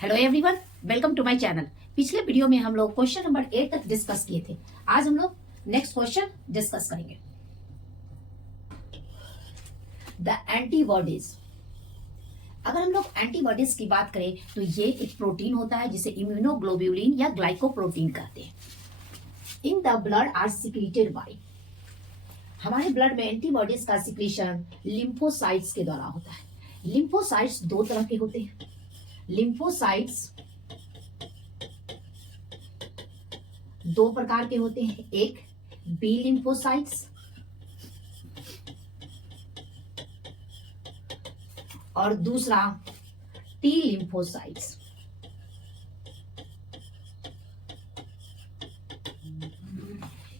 Hello everyone, welcome to my channel. पिछले video में हम लोग क्वेश्चन नंबर 8 तक डिस्कस किए थे। आज हम लोग नेक्स्ट क्वेश्चन डिस्कस करेंगे। The antibodies. अगर हम लोग एंटीबॉडीज की बात करें तो ये एक प्रोटीन होता है जिसे इम्यूनोग्लोब्यूलिन या ग्लाइकोप्रोटीन कहते हैं। In the blood are secreted by. हमारे ब्लड में एंटीबॉडीज का सिक्रीशन लिम्फोसाइट्स के द्वारा होता है। लिम्फोसाइट्स दो तरह के होते हैं। लिम्फोसाइट्स दो प्रकार के होते हैं, एक बी लिम्फोसाइट्स और दूसरा T lymphocytes.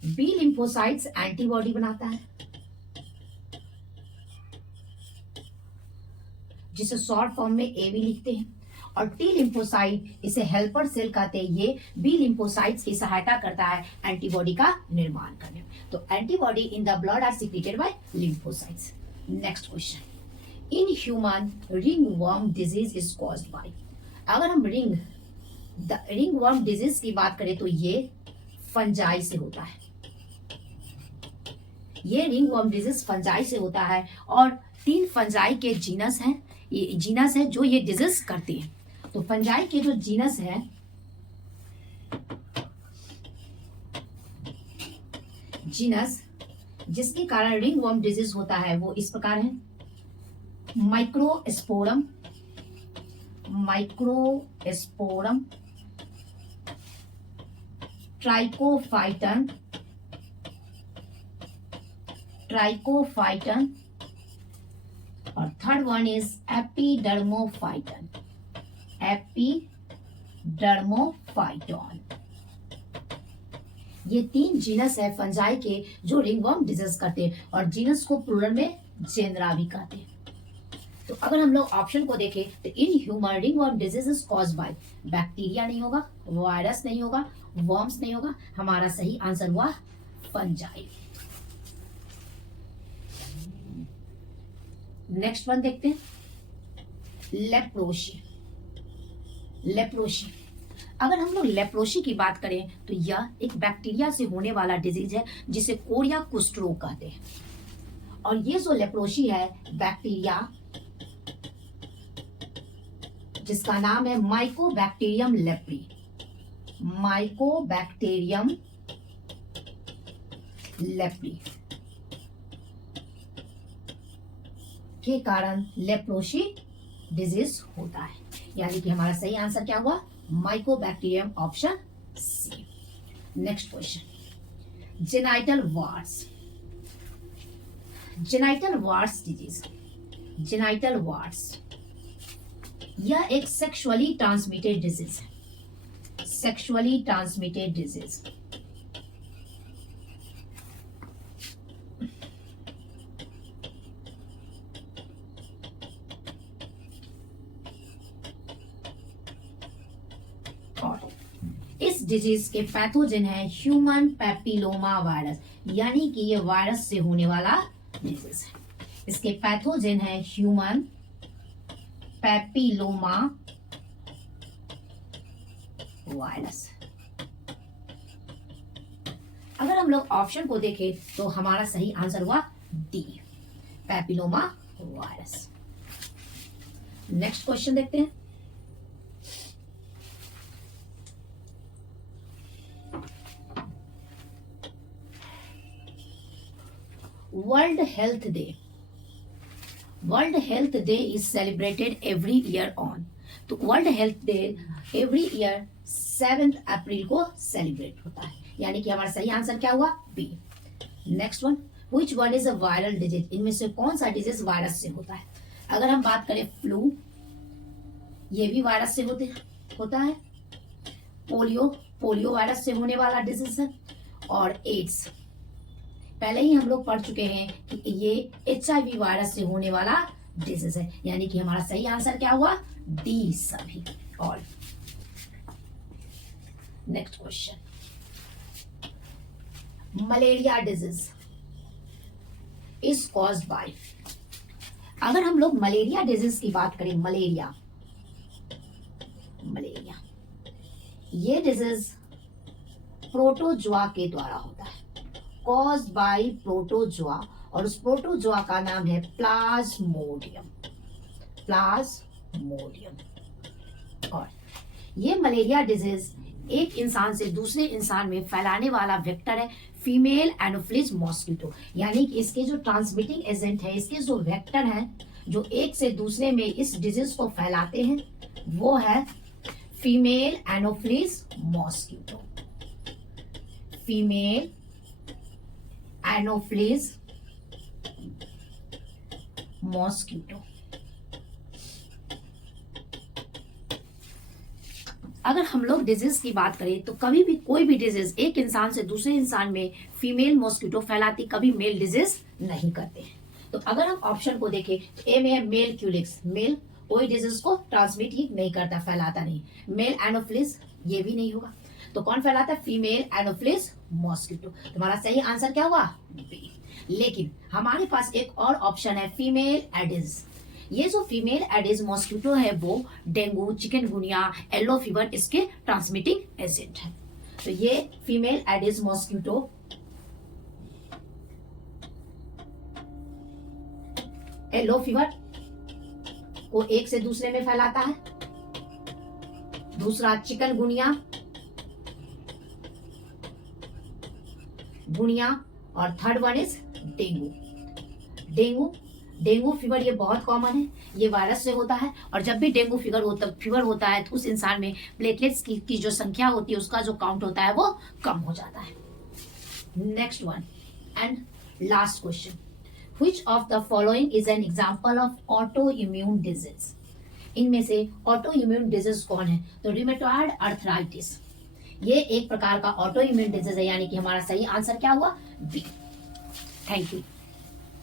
B lymphocytes antibody बनाता है जिसे शॉर्ट फॉर्म में ए भी लिखते हैं, और टी लिम्फोसाइट इसे हेल्पर सेल कहते हैं। ये बी लिम्फोसाइट्स की सहायता करता है एंटीबॉडी का निर्माण करने में। तो antibody in the blood are secreted by lymphocytes. Next question, in human ringworm disease is caused by. अगर हम रिंगवर्म डिजीज की बात करें तो ये फंजाई से होता है। ये रिंगवर्म डिजीज फंजाई से होता है और 3 फंजाई के जीनस हैं। ये जीनस है जो ये डिजीज करती है। तो फंजाई के जो जीनस है, जीनस जिसके कारण रिंगवर्म डिजीज होता है वो इस प्रकार है। माइक्रोस्पोरम, ट्राइकोफाइटन, और थर्ड वन इज एपिडर्मोफाइटन। ये 3 जीनस है फंजाई के जो रिंगवर्म डिजीज करते हैं, और जीनस को प्लूरल में जेनरा भी कहते हैं। तो अगर हम लोग ऑप्शन को देखें तो इन human ringworm disease is caused bye, bacteria नहीं होगा, वायरस नहीं होगा, वर्म्स नहीं होगा। हमारा सही आंसर हुआ फंजाई। नेक्स्ट वन देखते हैं, लेप्रोसी। अगर हम लोग लेप्रोसी की बात करें तो यह एक बैक्टीरिया से होने वाला डिजीज है जिसे कोरिया कुष्ठ रोग कहते हैं। और ये जो लेप्रोसी है बैक्टीरिया जिसका नाम है माइकोबैक्टीरियम लेप्री के कारण लेप्रोसी डिजीज होता है। यानी कि हमारा सही आंसर क्या हुआ? Mycobacterium, option C. Next question, genital warts disease. Genital warts यह एक सेक्सुअली ट्रांसमिटेड डिजीज है। इस डिजीज के पैथोजन है ह्यूमन पैपिलोमा वायरस, यानी कि ये वायरस से होने वाला डिजीज है। इसके पैथोजन है ह्यूमन पैपिलोमा वायरस। अगर हम लोग ऑप्शन को देखें तो हमारा सही आंसर हुआ D, papilloma virus. Next question देखते हैं, world health day is celebrated every year on. तो world health day every year 7 अप्रैल को सेलिब्रेट होता है। यानी कि हमारा सही आंसर क्या हुआ? B. Next one, which one is a viral disease. इनमें से कौन सा डिजीज वायरस से होता है? अगर हम बात करें फ्लू, ये भी वायरस से होता है। पोलियो वायरस से होने वाला डिजीज है। और एड्स पहले ही हम लोग पढ़ चुके हैं कि ये HIV वायरस से होने वाला डिजीज है। यानी कि हमारा सही आंसर क्या हुआ? डी, सभी all. Next question, malaria disease is caused by. अगर हम लोग मलेरिया डिजीज की बात करें, मलेरिया ये डिजीज प्रोटोजुआ के द्वारा होता है, कॉज्ड बाय प्रोटोजुआ, और उस प्रोटोजुआ का नाम है प्लाज्मोडियम। और ये मलेरिया डिजीज एक इंसान से दूसरे इंसान में फैलाने वाला वेक्टर है फीमेल एनोफिलिस मॉस्किटो, यानी कि इसके जो ट्रांसमिटिंग एजेंट है, इसके जो वेक्टर हैं जो एक से दूसरे में इस डिजीज को फैलाते हैं, वो है female Anopheles mosquito. Female Anopheles mosquito. अगर हम लोग डिजीज की बात करें तो कभी भी कोई भी डिजीज एक इंसान से दूसरे इंसान में फीमेल मॉस्किटो फैलाती, कभी मेल डिजीज नहीं करते हैं। तो अगर हम ऑप्शन को देखें तो ए में है मेल क्यूलिक्स, मेल कोई डिजीज को ट्रांसमिट ही नहीं करता, फैलाता नहीं। मेल एनोफिलिस, ये भी नहीं होगा। तो कौन फैलाता है? Female Anopheles mosquito. तुम्हारा सही आंसर क्या हुआ? बी। लेकिन हमारे पास एक और ऑप्शन है फीमेल एडिस। ये जो फीमेल एडिस मॉस्किटो है वो डेंगू, चिकनगुनिया, येलो फीवर इसके ट्रांसमिटिंग एजेंट है। तो ये female Aedes mosquito yellow fever को एक से दूसरे में फैलाता है, दूसरा चिकनगुनिया और third one is dengue fever. ये बहुत कॉमन है, ये वायरस से होता है, और जब भी डेंगू फीवर होता है तो उस इंसान में प्लेटलेट्स की जो संख्या होती है, उसका जो काउंट होता है वो कम हो जाता है। Next one and last question, which of the following is an example of auto immune disease? इनमें से ऑटो इम्यून डिजीज कौन है? तो रिमेटॉइड अर्थराइटिस, ये एक प्रकार का ऑटो इम्यून डिजीज है, यानी कि हमारा सही आंसर क्या हुआ? बी। Thank you.